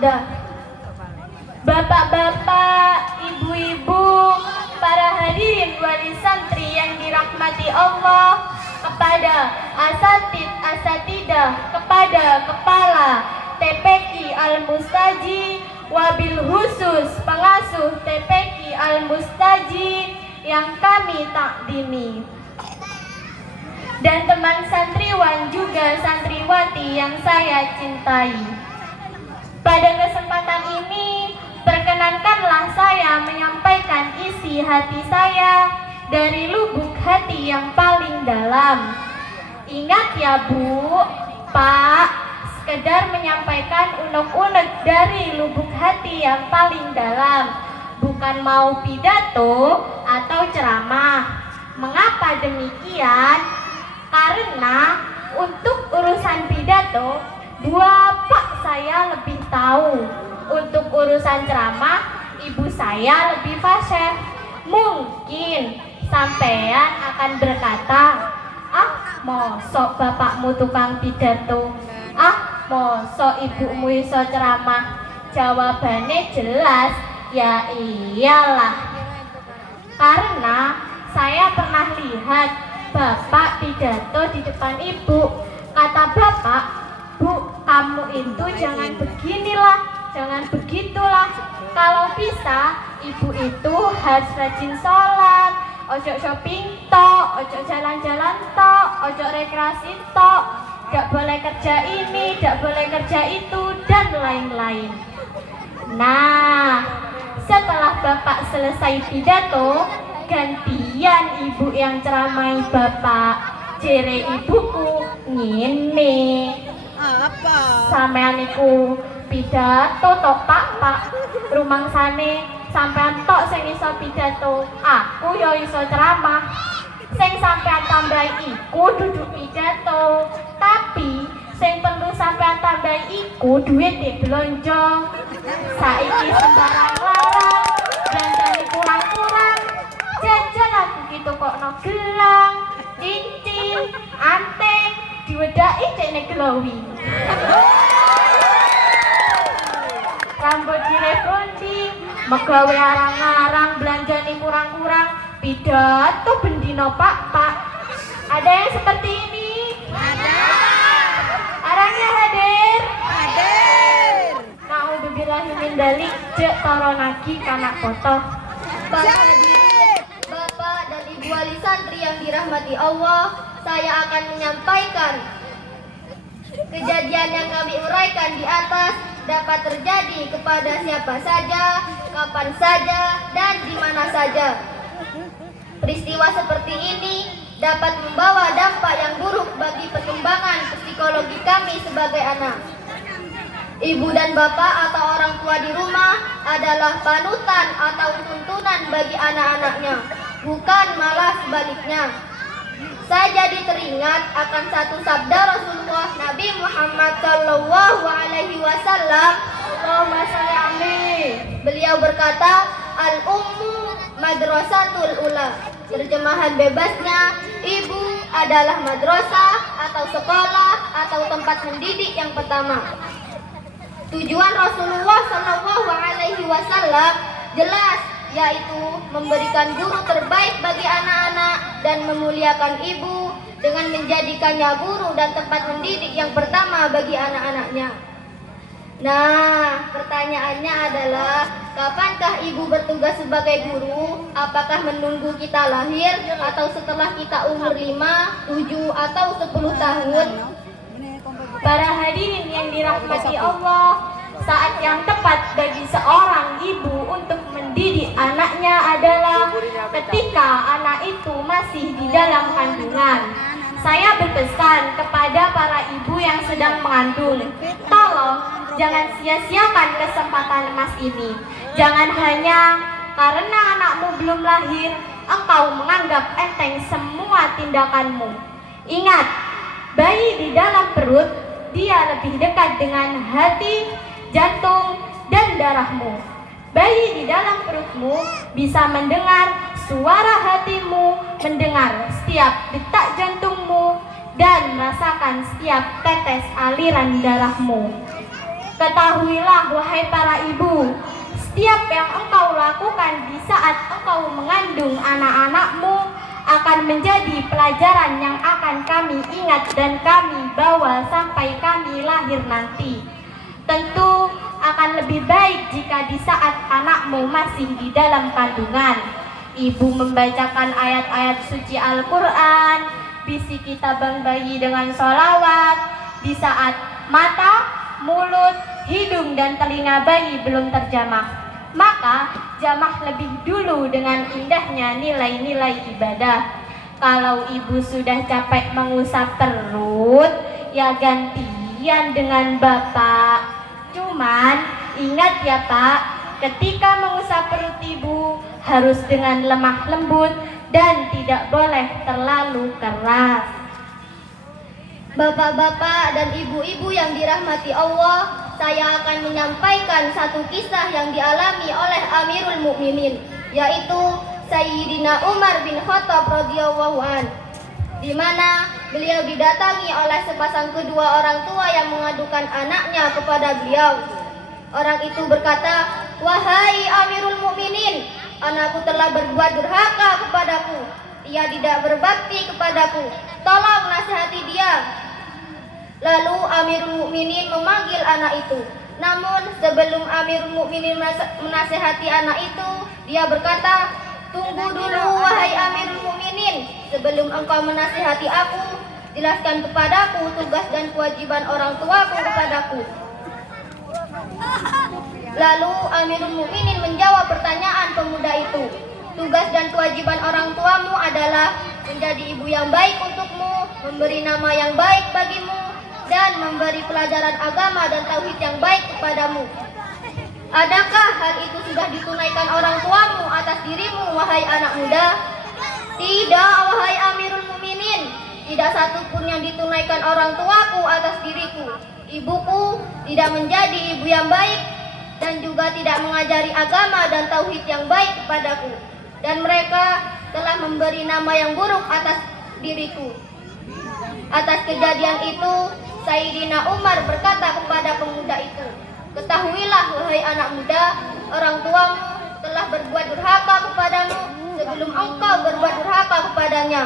dah. Bapak-bapak, ibu-ibu, para hadirin wali santri yang dirahmati Allah, kepada asatidah, kepada kepala TPQ Al-Mustaji, wabil khusus pengasuh TPQ Al-Mustaji yang kami takdimi, dan teman santriwan juga santriwati yang saya cintai. Pada kesempatan ini, perkenankanlah saya menyampaikan isi hati saya dari lubuk hati yang paling dalam. Ingat ya Bu, Pak, sekedar menyampaikan unek-unek dari lubuk hati yang paling dalam, bukan mau pidato atau ceramah. Mengapa demikian? Karena untuk urusan pidato, bapak saya lebih tahu. Untuk urusan ceramah, ibu saya lebih fasih. Mungkin sampean akan berkata, ah, mosok bapakmu tukang pidato, ah, mosok ibumu iso ceramah. Jawabannya jelas, ya iyalah. Karena saya pernah lihat bapak pidato di depan ibu. Kata bapak, Bu, kamu itu jangan beginilah, jangan begitulah. Kalau bisa, ibu itu harus rajin sholat, ojo shopping tok, ojo jalan-jalan tok, ojo rekreasi tok, gak boleh kerja ini, gak boleh kerja itu, dan lain-lain. Nah, setelah bapak selesai pidato, gantian ibu yang ceramai bapak. Jere ibuku ngene, apa? sampean niku pidato tok Pak, rumangsane sampean tok sing iso pidato, aku yo iso ceramah. Sing sampean tambahi iku duduk pidato, tapi sing perlu sampean tambahi iku duit belanja. Saiki sembarang larang, belanjane kurang-kurang. Jajan aku gitu kok no gelang, cincin, anteng, diwedaki cekne glowi. Rambut direbonding, megawe arang-arang, belanjane kurang-kurang, pidato bendino Pak. Ada yang seperti ini? Ada. Arangnya hadir? Hadir. Nauzubillahi min dzalik, cek toronaki kanak kotoh. Bapak dan Ibu wali santri yang dirahmati Allah, saya akan menyampaikan kejadian yang kami uraikan di atas dapat terjadi kepada siapa saja, kapan saja, dan di mana saja. Peristiwa seperti ini dapat membawa dampak yang buruk bagi perkembangan psikologi kami sebagai anak. Ibu dan bapak atau orang tua di rumah adalah panutan atau tuntunan bagi anak-anaknya, bukan malah sebaliknya. Saya jadi teringat akan satu sabda Rasulullah Nabi Muhammad Sallallahu Alaihi Wasallam. Allahumma sholli alaihi. Beliau berkata, al-ummu madrasatul ula. Terjemahan bebasnya, ibu adalah madrasah atau sekolah atau tempat mendidik yang pertama. Tujuan Rasulullah Sallallahu Alaihi Wasallam jelas, yaitu memberikan guru terbaik bagi anak-anak dan memuliakan ibu dengan menjadikannya guru dan tempat mendidik yang pertama bagi anak-anaknya. Nah, pertanyaannya adalah, kapankah ibu bertugas sebagai guru? Apakah menunggu kita lahir atau setelah kita umur 5, 7, atau 10 tahun? Para hadirin yang dirahmati Allah, saat yang tepat bagi seorang ibu untuk mendidik anaknya adalah ketika anak itu masih di dalam kandungan. Saya berpesan kepada para ibu yang sedang mengandung, tolong jangan sia-siakan kesempatan emas ini. Jangan hanya karena anakmu belum lahir, engkau menganggap enteng semua tindakanmu. Ingat, bayi di dalam perut, dia lebih dekat dengan hati, jantung, dan darahmu. Bayi di dalam perutmu bisa mendengar suara hatimu, mendengar setiap detak jantungmu, dan merasakan setiap tetes aliran darahmu. Ketahuilah wahai para ibu, setiap yang engkau lakukan di saat engkau mengandung anak-anakmu akan menjadi pelajaran yang akan kami ingat dan kami bawa sampai kami lahir nanti. Tentu akan lebih baik jika di saat anakmu masih di dalam kandungan, ibu membacakan ayat-ayat suci Al-Quran, bisiki tabang bayi dengan sholawat, di saat mata, mulut, hidung, dan telinga bayi belum terjamah. Maka jamah lebih dulu dengan indahnya nilai-nilai ibadah. Kalau ibu sudah capek mengusap perut, ya gantian dengan bapak. Cuman ingat ya Pak, ketika mengusap perut ibu harus dengan lemah lembut dan tidak boleh terlalu keras. Bapak-bapak dan ibu-ibu yang dirahmati Allah, saya akan menyampaikan satu kisah yang dialami oleh Amirul Mukminin, yaitu Sayyidina Umar bin Khattab radhiyallahu an, di mana beliau didatangi oleh sepasang kedua orang tua yang mengadukan anaknya kepada beliau. Orang itu berkata, "Wahai Amirul Mukminin, anakku telah berbuat durhaka kepadaku. Ia tidak berbakti kepadaku. Tolong nasihati dia." Lalu Amirul Mukminin memanggil anak itu. Namun sebelum Amirul Mukminin menasihati anak itu, dia berkata, "Tunggu dulu wahai Amirul Mukminin. Sebelum engkau menasihati aku, jelaskan kepadaku tugas dan kewajiban orang tuaku kepadaku." Lalu Amirul Mukminin menjawab pertanyaan pemuda itu. "Tugas dan kewajiban orang tuamu adalah menjadi ibu yang baik untukmu, memberi nama yang baik bagimu, dan memberi pelajaran agama dan tauhid yang baik kepadamu. Adakah hal itu sudah ditunaikan orang tuamu atas dirimu, wahai anak muda?" "Tidak, wahai Amirul Mukminin. Tidak satu pun yang ditunaikan orang tuaku atas diriku. Ibuku tidak menjadi ibu yang baik dan juga tidak mengajari agama dan tauhid yang baik kepadaku. Dan mereka telah memberi nama yang buruk atas diriku." Atas kejadian itu, Sayyidina Umar berkata kepada pemuda itu, "Ketahuilah wahai anak muda, orang tuamu telah berbuat durhaka kepadamu sebelum engkau berbuat durhaka kepadanya."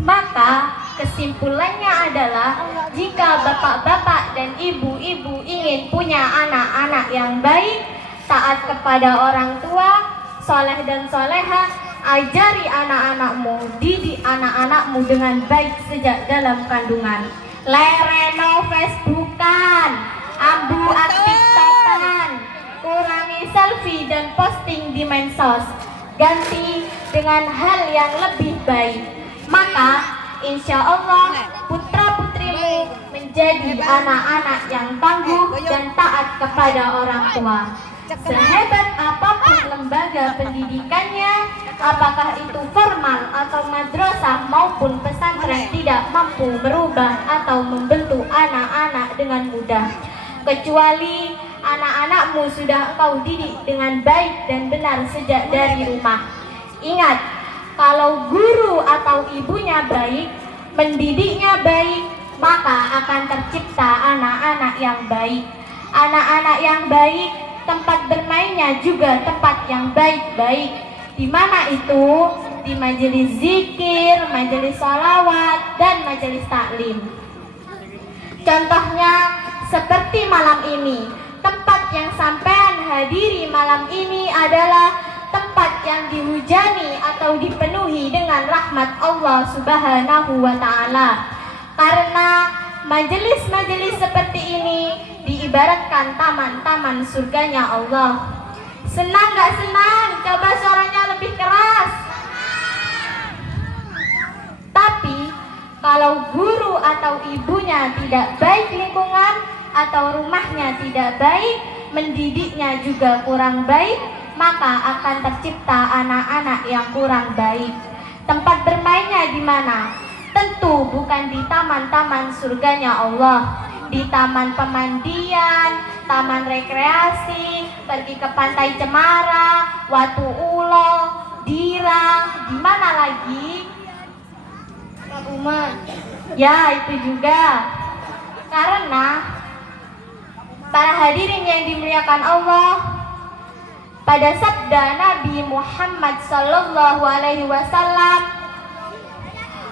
Maka kesimpulannya adalah, jika bapak-bapak dan ibu-ibu ingin punya anak-anak yang baik, taat kepada orang tua, soleh dan soleha, ajari anak-anakmu, didik anak-anakmu dengan baik sejak dalam kandungan. Lereno Facebookan, ambu TikTokan, kurangi selfie dan posting di medsos, ganti dengan hal yang lebih baik. Maka insya Allah putra-putrimu menjadi anak-anak yang tangguh dan taat kepada orang tua. Sehebat apapun lembaga pendidikannya, apakah itu formal atau madrasah maupun pesantren, tidak mampu merubah atau membentuk anak-anak dengan mudah, kecuali anak-anakmu sudah engkau didik dengan baik dan benar sejak dari rumah. Ingat, kalau guru atau ibunya baik, mendidiknya baik, maka akan tercipta anak-anak yang baik. Anak-anak yang baik, tempat bermainnya juga tempat yang baik-baik. Di mana itu? Di majelis zikir, majelis sholawat, dan majelis taklim. Contohnya seperti malam ini, tempat yang sampean hadiri malam ini adalah tempat yang dihujani atau dipenuhi dengan rahmat Allah Subhanahu wa Ta'ala. Karena majelis-majelis seperti ini diibaratkan taman-taman surganya Allah. Senang gak senang? Coba suaranya lebih keras. Tapi kalau guru atau ibunya tidak baik lingkungan, atau rumahnya tidak baik, mendidiknya juga kurang baik, maka akan tercipta anak-anak yang kurang baik. Tempat bermainnya di mana? Tentu bukan di taman-taman surganya Allah, di taman pemandian, taman rekreasi, pergi ke pantai Cemara, Watu Ulo, Dira, di mana lagi? Pak Umar. Ya, itu juga. Karena Para hadirin yang dimuliakan Allah, pada sabda Nabi Muhammad sallallahu alaihi wasallam,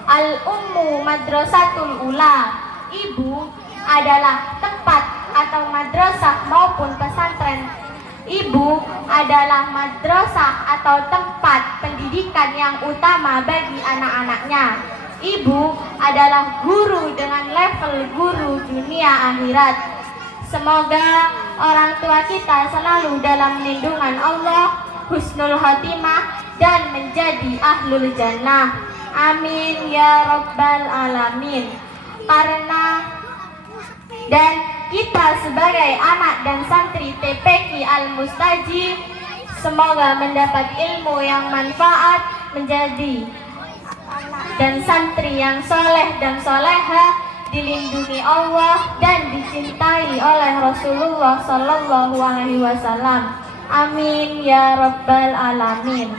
al-ummu madrasatul ula, ibu adalah tempat atau madrasah maupun pesantren. Ibu adalah madrasah atau tempat pendidikan yang utama bagi anak-anaknya. Ibu adalah guru dengan level guru dunia akhirat. Semoga orang tua kita selalu dalam lindungan Allah, husnul khotimah, dan menjadi ahlul jannah. Amin ya rabbal alamin. Dan kita sebagai anak dan santri TPQ Al-Mustajib, semoga mendapat ilmu yang manfaat, menjadi dan santri yang soleh dan soleha, dilindungi Allah dan dicintai oleh Rasulullah Sallallahu Alaihi Wasallam. Amin ya rabbal alamin.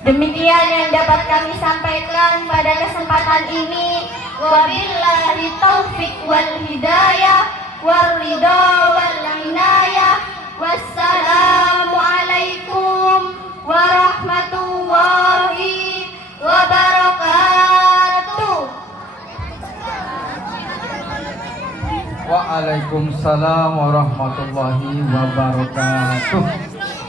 Demikian yang dapat kami sampaikan pada kesempatan ini. Wabillahi taufik wal hidayah wal ridha wal inayah. Wassalamualaikum warahmatullahi wabarakatuh. Waalaikumsalam warahmatullahi wabarakatuh.